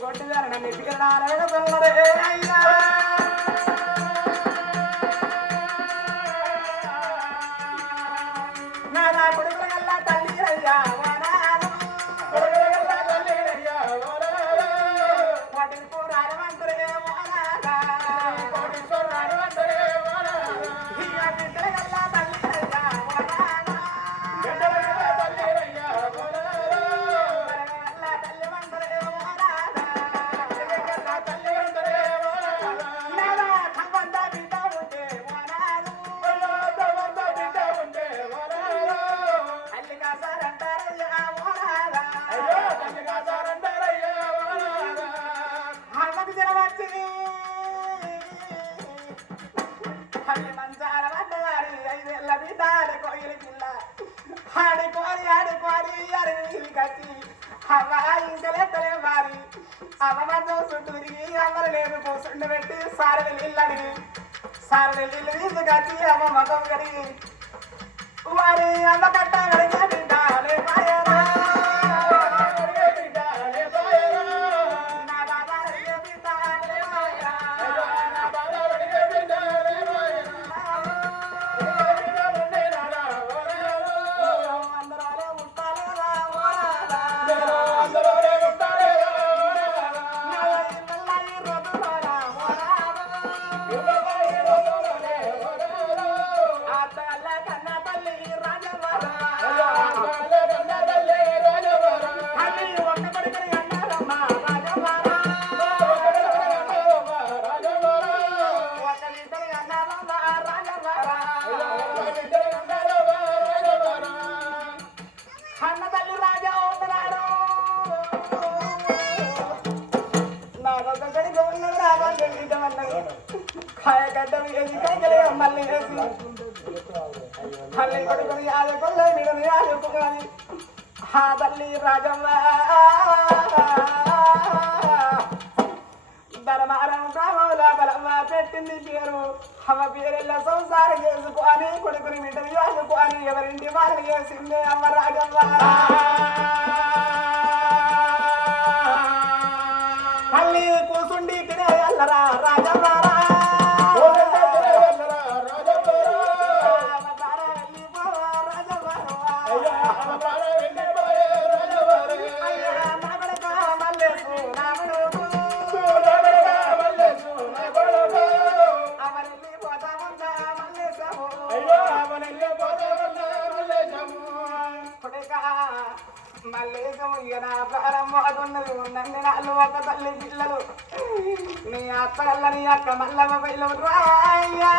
కొట్టిదారు నన్ను ఎత్తుకెళ్ళాలే అయ్యా నా కొడుకుల కల్లా తల్లి అయ్యా లేదు కూర్చుండి పెట్టి సారని నీళ్ళు అడిగి సారని నీళ్ళు తీసుకొచ్చి అమ్మ మగం కడిగి వారి అమ్మ కట్ట కడిగే బిడ్డాలే పాయరా తల్లి రాజమ్మ ధర్మారం గ్రామంలో బలమ్మ పెట్టింది పేరు అమ్మ పేరెళ్ళ సంసారం చేసుకొని కొడుకుని బిడ్డని చేసుకొని ఎవరింటి వాళ్ళు చేసిందే అమ్మ రాజమ్మ తల్లి కూసుండి తినే అల్లరా రాజమ్మ మల్లేశం ఇక నా ప్రారంభమవుతున్నది ఉన్నది నాలుగు ఒక తల్లి పిల్లలు నీ అత్త వల్ల నీ అక్క మల్లమ్మ పిల్లలు రాయ్యా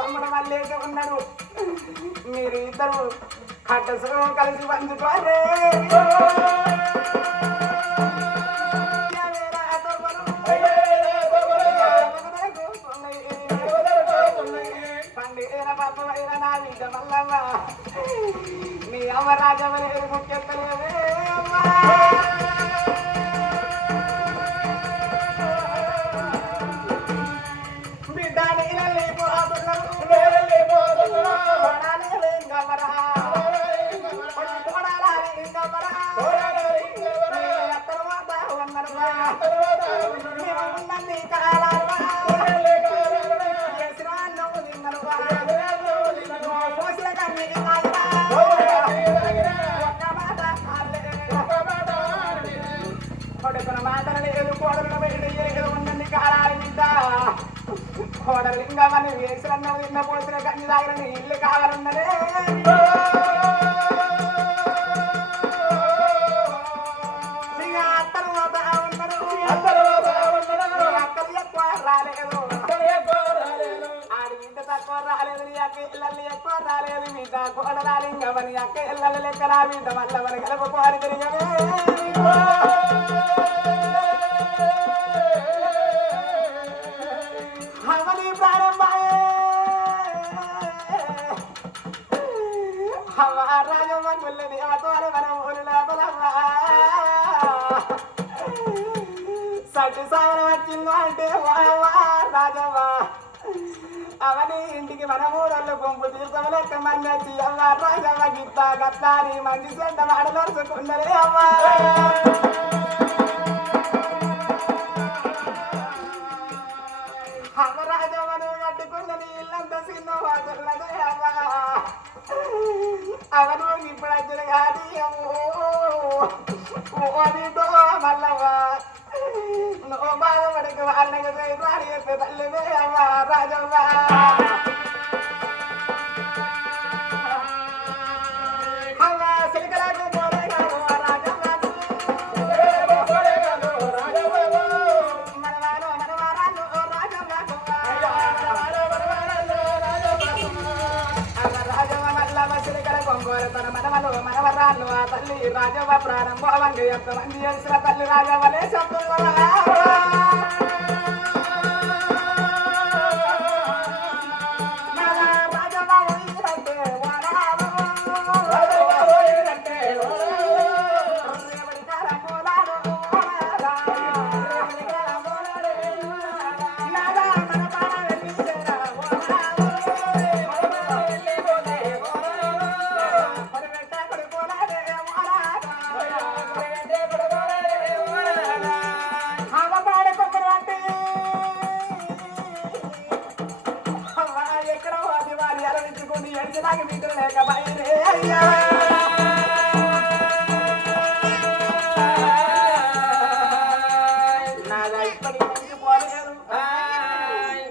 తమ్ముడు మళ్ళీ ఉన్నాడు మీరు ఇద్దరు కట్ట సుఖం కలిసి పంచుకోరే పండిన పాప అయిన నా బిడ్డ మల్లమ్మ మీ అమ్మ రాజమనే ముఖ్యలేదే అమ్మా కోడలింగమని వేసిన నిన్న పోసిన కన్ని దాగిన ఇల్లు కావాలన్నదే అత్తలు పోతా ఉన్నారు అత్తలు ఎక్కువ రాలేదు ఆడి ఇంత తక్కువ తక్కువ రాలేదు నీ అక్క ఇళ్ళని ఎక్కువ రాలేదు మీద కోడరాలింగమని అక్క ఇళ్ళని లెక్క రా మీద మల్లవని కలుపుకోని తిరిగవే అవని ప్రారంభాయే రాజమ్మ గుళ్ళని అవతోర మనం ఊరిలో సటి సాగరం వచ్చిందో అంటే రాజవ్వ అవని ఇంటికి మన ఊరల్లో గుంపు తీర్థం లెక్క మంది వచ్చి అవ్వ రాజవ్వ గిత్త గత్తారి మంచి చెడ్డ మాడలోసుకున్నరే అవ్వ అవ్వ రాజవ్వను కట్టుకున్నది ఇల్లంతా సిన్న వాదున్నదే అవ్వ అవను ఇప్పుడు వచ్చిన కాదు అమ్మో మల్లవ్వ నువ్వు బాధపడకు వాళ్ళకి రాని చెప్పే తల్లివే అవ్వ రాజవ్వ అవ్వ సిలికలకు పోలేగాను రాజవ్వకు మనవారు మనవారాలు రాజవ్వకు అవ్వ రాజవ్వ మల్లవ్వ సిలికల కొంగోర తన మనవలు మనవరాలు ఆ తల్లి రాజవ్వ ప్రారంభంగా ఎంతమంది చేసిన తల్లి రాజవ్వలే చెప్తున్నా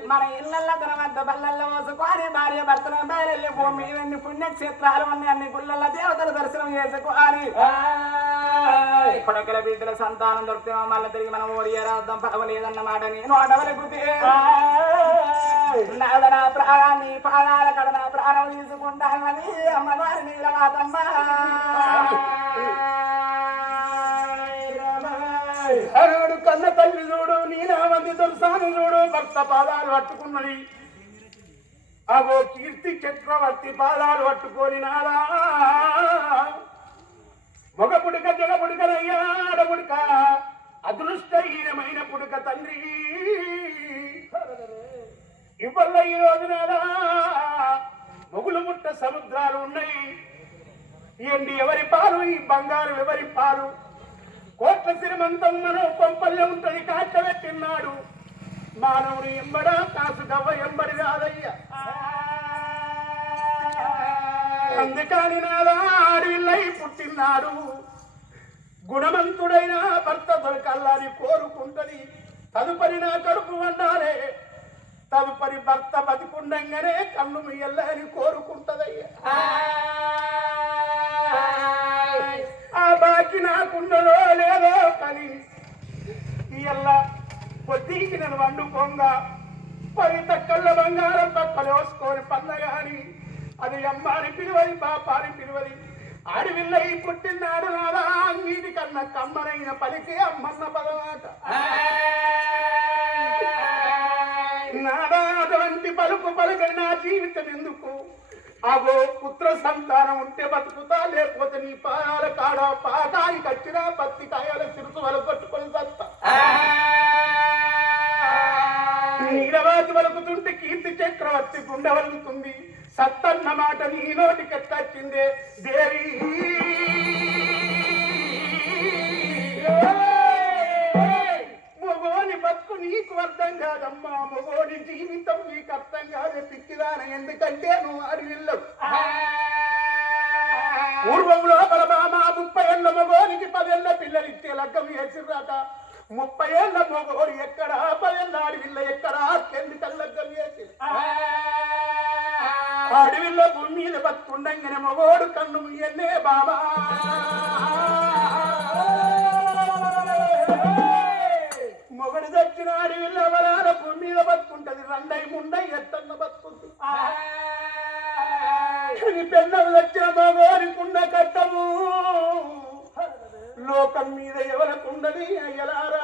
మన ఇళ్ళల్లో తర్వాత బల్లల్లో మోసుకొని భార్య భర్తను బయలు భూమి ఇవన్నీ పుణ్యక్షేత్రాలు ఉన్నాయి అన్ని గుళ్ళల్లో దేవతల దర్శనం చేసుకోవాలి కొడుకుల బిడ్డల సంతానం దొరికితే మళ్ళీ తిరిగి మనం ఓడియరాద్దాం పడవలేదన్నమాట నేను అడవలకుతే నాదన ప్రాణాన్ని పాదాల కడన ప్రాణం తీసుకుంటానని అమ్మవారి నీలమాతమ్మ అన్నాడు కన్న తల్లి చూడు నీనామంది దొరసాను చూడు భర్త పాదాలు పట్టుకున్నది అవో కీర్తి చక్రవర్తి పాదాలు పట్టుకొని నాదా మగ పుడక జగ పుడకనయ్యా ఆడపుడక అదృష్టహీనమైన పుడక తండ్రి ఇవల్ల ఈ రోజు నాదా మొగులు ముట్ట సముద్రాలు ఉన్నాయి ఎండి ఎవరి పాలు ఈ బంగారు ఎవరి పాలు కోట్ల శ్రీమంతం మనం కొంపల్లె ఉంటది కాచబెట్టిన్నాడు మానవుడు ఎంబడా కాసు గవ్వ ఎంబడి రాదయ్యా అందుకని నాదా ఆడిల్లై పుట్టినాడు గుణవంతుడైన భర్త దొరకల్లాని కోరుకుంటది తదుపరి నా కడుపు వండాలే తదుపరి భర్త బతికుండంగానే కన్ను మియ్యల్లని కోరుకుంటదయ్యా ఆ బాకి నాకున్నదో లేదో కానీ ఇయ్యల్లా పొద్దుకి నేను వండుకోంగా 10 తక్కళ్ళ బంగారం పక్కలు వేసుకొని పన్నగాని అది అమ్మాని పిలువది పాపాని పిలువది ఆడివిల్ల ఈ పుట్టినాడు నాదా నీటి కన్నా కమ్మనైన పలికి అమ్మన్న పదమాట నాదా అటువంటి పలుకు పలుకని నా జీవితం ఎందుకు అగో పుత్ర సంతానం ఉంటే బతుకుతా లేకపోతే నీ పాయాల కాడ పాదానికి వచ్చినా పత్తి కాయాల చిరుసు వల పట్టుకొని సత్తా నీలవాతి వలుకుతుంటే కీర్తి చక్రవర్తి గుండె వలుగుతుంది సత్తన్న మాట నీ నోటికి ఎత్తచ్చిందే దేవి మొగోని బతుకు నీకు అర్థం కాదమ్మా మొగోని జీవితం నీకు అర్థం కాదే పిక్కిదాన ఎందుకంటే నువ్వు అడవిల్లవు పూర్వంలో బలబామా 30 ఏళ్ళ మొగోనికి 10 ఏళ్ళ పిల్లలు ఇచ్చే లగ్గం వేసిర్రాట 30 ఏళ్ళ మొగోడు ఎక్కడ 10 ఏళ్ళ అడవిల్ల ఎక్కడ ఎందుకని లగ్గం వేసి అడవిలో భూమి మీద బతుకుండంగానే మొగోడు కన్ను ముయ్యన్నే బాబా మొగడు చచ్చిన అడవిలో వరాల భూమి మీద బతుకుంటది రండై ముండై ఎత్తన్న బతుకుంది దేవిని పెన్నలు వచ్చిన మగోనికున్న కట్టము లోకం మీద ఎవరకుండని అయ్యలారా.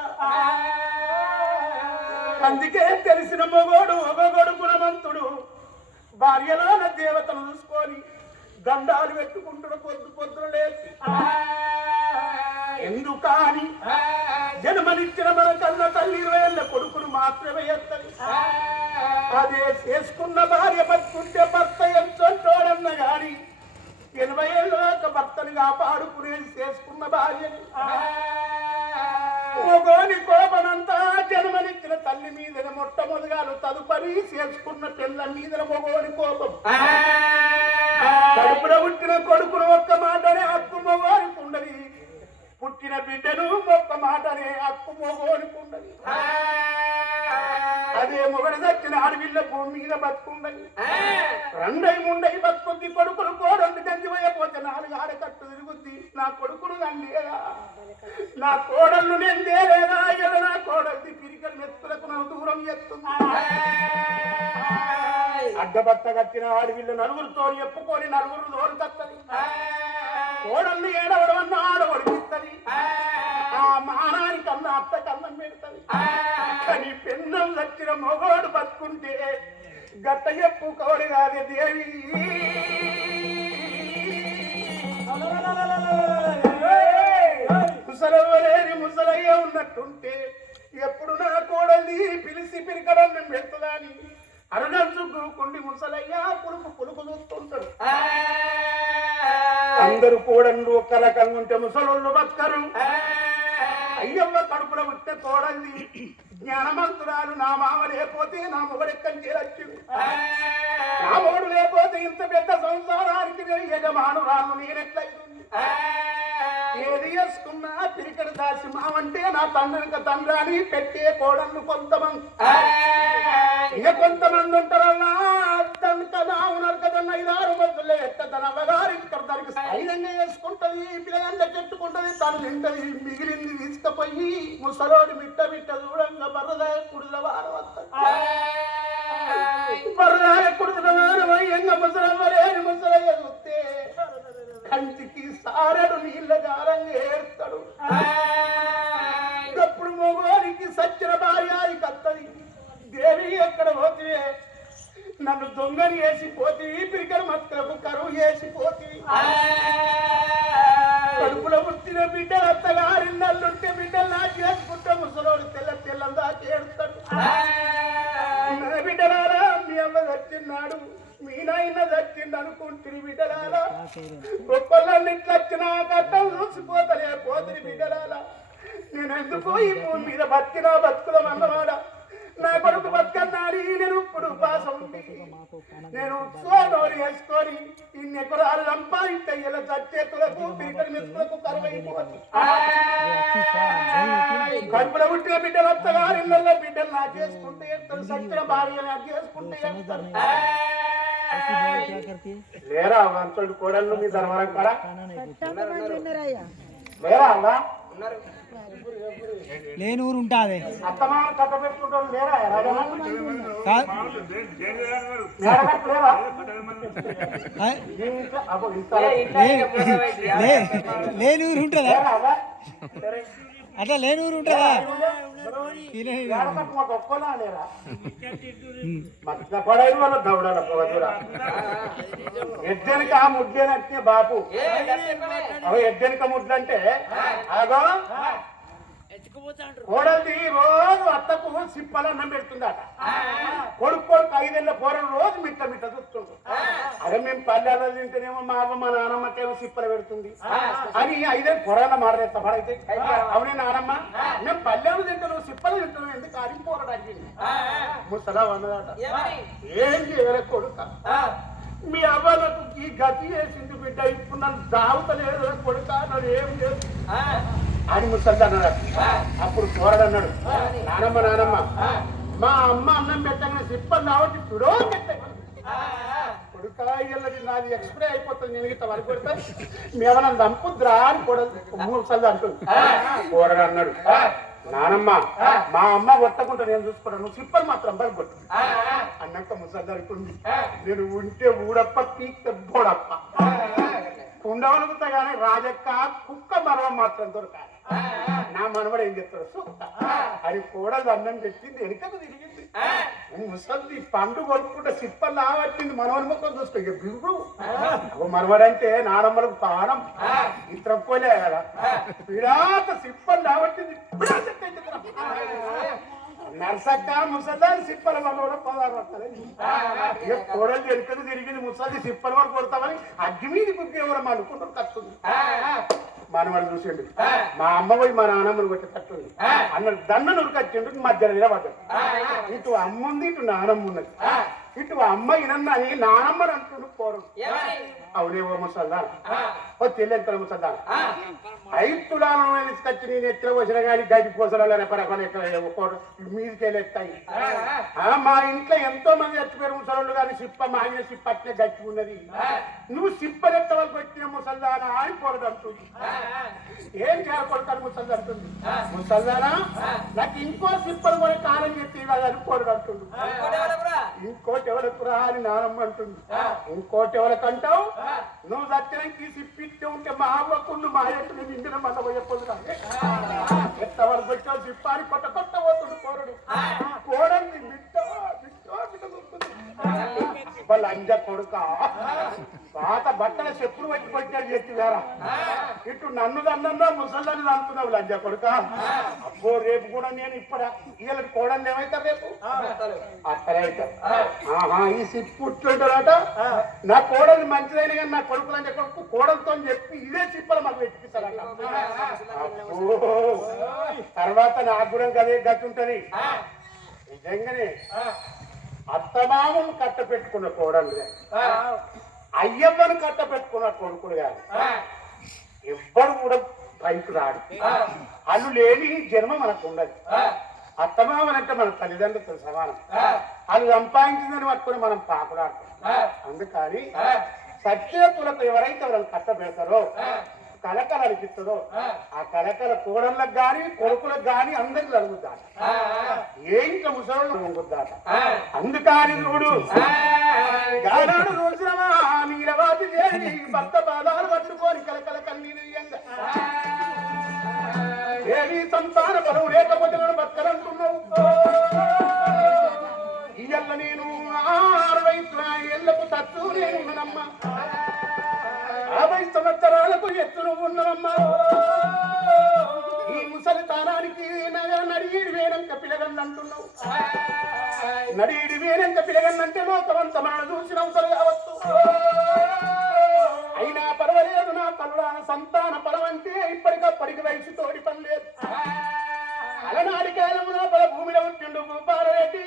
అందుకే తెలిసిన మొగోడు ఒగోడు గుణవంతుడు భార్యలోన దేవతను చూసుకొని దండాలు పెట్టుకుంటున్న పొద్దున లేచి ఎందుకని జన్మనిచ్చిన మన కన్న తల్లి 20 ఏళ్ళ కొడుకును మాత్రమే ఎత్తది. అదే చేసుకున్న భార్య బతుకుంటే భర్త ఎంతోడన్న గాని 80 ఏళ్ళ దాకా భర్తని కాపాడుకునేది చేసుకున్న భార్యని. మొగోని కోపనంతా జన్మనిచ్చిన తల్లి మీద మొట్టమొదగాలు తదుపరి చేసుకున్న పిల్ల మీద మొగోని కోపం. కడుపున పుట్టిన కొడుకును ఒక్క మాటనే హక్కు మొగోనికి ఉండదు, పుట్టిన బిడ్డను ఒక్క మాటనే హక్కు మొగోనికి ఉండదు. అదే మొగడు చచ్చిన ఆడవిల్ల భూమి మీద బతుకుండదు. రెండై ముండై బతుకొద్ది కొడుకులు కోడలు గంజిపోయపోతే 4 ఆడకట్టు తిరుగుద్ది. నా కొడుకును దండేదా, నా కోడళ్ళు నెందేలేదా, ఇలా నా కోడల్ది పిరికలు మెత్తులకు నన్ను దూరం చేస్తుంది. అడ్డబట్ట కట్టిన ఆడవిల్లు నలుగురితో చెప్పుకొని నలుగురు దోరు తత్తది. కోడళ్ళు ఏడవడం అన్న ఆడవడిపిస్తుంది. ఆ మానానికి అన్న అత్త కన్నం పెడుతుంది. కానీ పెన్నం వచ్చిన మొగోడు బతుకుంటే గట్ట చెప్పుకోడు కాదే దేవి. ముసలవలేని ముసలయ్య ఉన్నట్టుంటే ఎప్పుడు నా కోడల్ని పిలిచి పిరికడన్నం పెడుతుందని అరుణంచుకుండి ముసలయ్య పులుపు చూస్తుంటాడు. అందరూ కోడళ్ళు ఒక్క రకంగా ఉంటే ముసలోళ్ళు బతకరు. అయ్యమ్మ కడుపులో ఉంటే కోడల్ని జ్ఞానమంతురాలు. నా మామ లేకపోతే నా మొగడెక్కని చేరచ్చు, నా మొగడు లేకపోతే ఇంత పెద్ద సంసారానికి నేను యజమానురాలు నేనెట్లయితుంది. ఏది చేసుకున్నా పిరికడ దాసి మావంటే నా తండ్రికి తండ్రి అని పెట్టే కోడళ్ళు కొంతమంది. ఇక కొంతమంది ఉంటారన్నా కదా ఉన్నారు కదన్నా 5-6 మందులే ఎట్ట తన అవగారికి దానికి సైలంగా వేసుకుంటది, పిల్లగాళ్ళ చెట్టుకుంటది, తను నింటది. మిగిలింది తీసుకుపోయి ముసలోడి మిట్ట చూడంగా బర్రదాయ కుడిల వారం వస్తుంది. బర్రదాయ కుడిల వారం అయ్యంగా ముసలమ్మలేని ముసలయ్య చూస్తే కంటికి సారెడు నీళ్ళ గారంగా ఏడుస్తాడు. అప్పుడు మొగోనికి సచ్చిన భార్య కత్తది. దేవి ఎక్కడ పోతివే, నన్ను దొంగని వేసి పోతివి, పిరికల మక్కలకు కరువు చేసి పోతివి. కడుపులో పుట్టిన బిడ్డలు అత్తగారిన్నల్లుంటే బిడ్డలు నా చేసుకుంటే ముసలోడు తెల్లందా ఏడుస్తాడు. బిడ్డలారా మీ అమ్మ చచ్చిన్నాడు, మీ నాయన చచ్చిండు అనుకుంటుంది. బిడ్డలారా గొప్పలన్నీ ఇట్లా వచ్చిన కట్టం చూసిపోతలే పోతుంది. బిడ్డలారా నేను ఎందుకు ఈ భూమి మీద బతికినా బతుకులం అన్నవాడా, నా కొడుకు బతుకన్నాడు. నేను ఇప్పుడు ఉపాసం ఉంది, నేను సోనోరు వేసుకొని ఇన్ని ఎకరాలు సంపాదించే ఇలా చచ్చేతులకు పిరికల మెతుకులకు కరువైపోతుంది. కడుపులో పుట్టిన బిడ్డలు అత్తగారు ఇళ్ళల్లో బిడ్డలు నా చేసుకుంటే ఎత్తారు, సచ్చిన భార్య నా చేసుకుంటే ఎత్తారు. లేరా వంతుడు కోడళ్ళు మీ ధర్మవరం కాడ లేరా అవ్వా? లేని ఊరు ఉంటుంది. అత్తమామ కట్ట పెట్టుకుంటారు లేరా? లేని ఊరు ఉంటుందా? అట్లా లేని ఊరు ఉంటుందా? ఎద్దెనక ముడ్లేనంటే బాపు అవి ఎద్దెనక ముడ్లంటే అగో కోడల్ది రోజు అత్తకు సిప్పలన్నం పెడుతుందట. కొడుకు 5 ఏళ్ళ పోరలు రోజు మిట్ట చూస్తుండ్రు. అదే మేము పల్లెల్లో తింటేనేమో మా అవ్వ మా నానమ్మకేమో సిప్పలు పెడుతుంది అని 5 ఏళ్ళు పొరాల మాడేస్తా పడైతే. అవునే నానమ్మ, మేము పల్లెలు తింటాను సిప్పలు తింటాను ఎందుకు అని పోరాడానికి ముసలా అన్నదట. ఏం చేయలే కొడుక, మీ అవ్వ నాకు ఈ గతి చేసింది బిడ్డ, ఇప్పుడు నన్ను దావుతలేదు కొడుక, నన్ను ఏం లేదు అని ముసలి అన్నాడు. అప్పుడు పోరాడన్నాడు, నానమ్మ మా అమ్మ అన్నం పెట్టగానే సిప్పలు కాబట్టి చూడో కొడుక ఇళ్ళది నాది ఎక్స్ప్రే అయిపోతుంది, నేను ఇట్లా వరకు పెడతా మీ ఏమన్నా దంపుద్రా అని కూడా 3 సార్లు అంటుంది. పోరాడు అన్నాడు, నానమ్మ మా అమ్మ కొట్టకుండా నేను చూసుకుంటాను, నువ్వు సిప్పలు మాత్రం బయట కొట్టు అన్నాక ముసలిదనుకుంది నేను ఉంటే ఊడప్ప పీక్తే బోడప్ప ఉండవనుకుతా కానీ రాజక్క కుక్క మరవ మాత్రం దొరకాలి నా మనవడు ఏం చెప్తాడు సూక్త అది కూడా అన్నం తెచ్చింది వెనుకకు తిరిగింది ముసలి పండు కొనుక్కుంటే సిప్పలు లావట్టింది మనవని ముఖం చూసుకో ఇక బిగుడు మనవడంటే నానమ్మలకు పానం ఇతరం పోలే కదా విరాత సిప్పలు లావట్టింది నర్సక్క ముసలి సిప్పల మనవడం పదార్థాలు ఇక కోడలు వెనుకకు తిరిగింది ముసలి సిప్పల వరకు కొడతామని అగ్గి మీద కుక్కి ఎవరమ్మా అనుకుంటారు తక్కువ మనవాడు చూసిండు మా అమ్మ పోయి మా నాన్నమ్మని కొట్టి తట్టుంది అన్న దండ నురికొచ్చిండు మధ్యలో నిలబడ్డాడు ఇటు అమ్మ ఉంది ఇటు నానమ్మ ఉన్నది ఇటు అమ్మ ఇనన్నని నానమ్మని అంటుండు పోరు అవునేవో ముసల్దాన్ ఓ తెల్లెంతల ముసల్దాన్ 5 తులాలను తీసుకొచ్చి నేను ఎత్తులో వచ్చిన కానీ గడ్డి పూసలలో మీదికెళ్ళెత్తాయి మా ఇంట్లో ఎంతో మంది చచ్చిపోయారు ముసలు కానీ సిప్ప మాగిన సిప్ప అట్లే గట్టి ఉన్నది నువ్వు సిప్పనెత్త వాళ్ళకి వచ్చిన ముసల్దానా ఆడిపోరదు అంటుంది ఏం చేరకొడతాను ముసల్ది అంటుంది ముసల్దానా నాకు ఇంకో సిప్పలు కూడా కాలం చెప్పి అనుకోరదు అంటుంది ఇంకోటి ఎవరికి అని నానమ్మ అంటుంది ఇంకోటి ఎవరికంటావు నువ్వు దచ్చినానికి సిప్పిస్తే ఉంటే మా అవ్వకుండా మా ఎట్టు నిండిన మళ్ళీ పోయపోదు ఎత్త వాళ్ళకి వచ్చావు సిప్పారి కొట్ట కొట్ట పోతుంది కోరడు కోడండి వాళ్ళ అంజ కొడుక పాత బట్టల చెప్పులు వచ్చి కొట్టాడు చెట్టు వేరా ఇటు నన్ను దన్నా ముసల్దాన్ని అంటున్నావు లంజ కొడుక అబ్బో రేపు కూడా నేను ఇప్పుడు వీళ్ళ కోడలు ఏమైతా రేపు అత్తరైతే ఆహా ఈ సిప్పు ఇట్లుంటాడట నా కోడలు మంచిదైన కానీ నా కొడుకు లంజ కొడుకు కోడలతో చెప్పి ఇదే సిప్పలు మాకు వెతికిస్తారట తర్వాత నాకు కూడా అదే గతి ఉంటది నిజంగానే అత్తమామను కట్ట పెట్టుకున్న కోడలు అయ్యమ్మను కట్ట పెట్టుకున్న కొడుకులు కాదు ఎవ్వరు కూడా పైకి రాడు అల్లు లేని జన్మ మనకు ఉండదు అత్తమామనంటే మన తల్లిదండ్రులతో సమానం వాళ్ళు సంపాదించిందని పట్టుకుని మనం పాకులాడతాం అందుకని సత్యతులకు ఎవరైతే వాళ్ళని కట్ట పెడతారో కలకలు అనిపిస్తుందో ఆ కలకల కోడళ్ళకు గాని కొడుకులకు గాని అందరికి జరుగుతాడు ఏ ఇంట్లో ముసలు పొంగుతాట అందుకని చూడు గానాడు చూసినవా నీలవాతి చేరి భర్త పాదాలు పట్టుకొని కలకల కన్నీరు ఏమి సంతాన బరువు లేకపోతే నన్ను బతకలంటున్నావు ఇయ్యల్ల నేను 60 ఏళ్లకు తత్తు నేనున్నానమ్మా 50 సంవత్సరాలకు ఎత్తును ఉన్నవమ్మా ఈ ముసలి తానానికి నడియడి వేనంక పిలగండి అంటున్నావు నడియడి వేనంక పిలగండి లోకమంత మన చూసిన అవసరం కావచ్చు అయినా పర్వాలేదు నా తల్లుడాన సంతాన పరమంటే ఇప్పటికప్పటికి వయసు తోడి పని లేదు అలనాడి కాలమున బల భూమిలో ఉంటుండు భూపాలరెడ్డి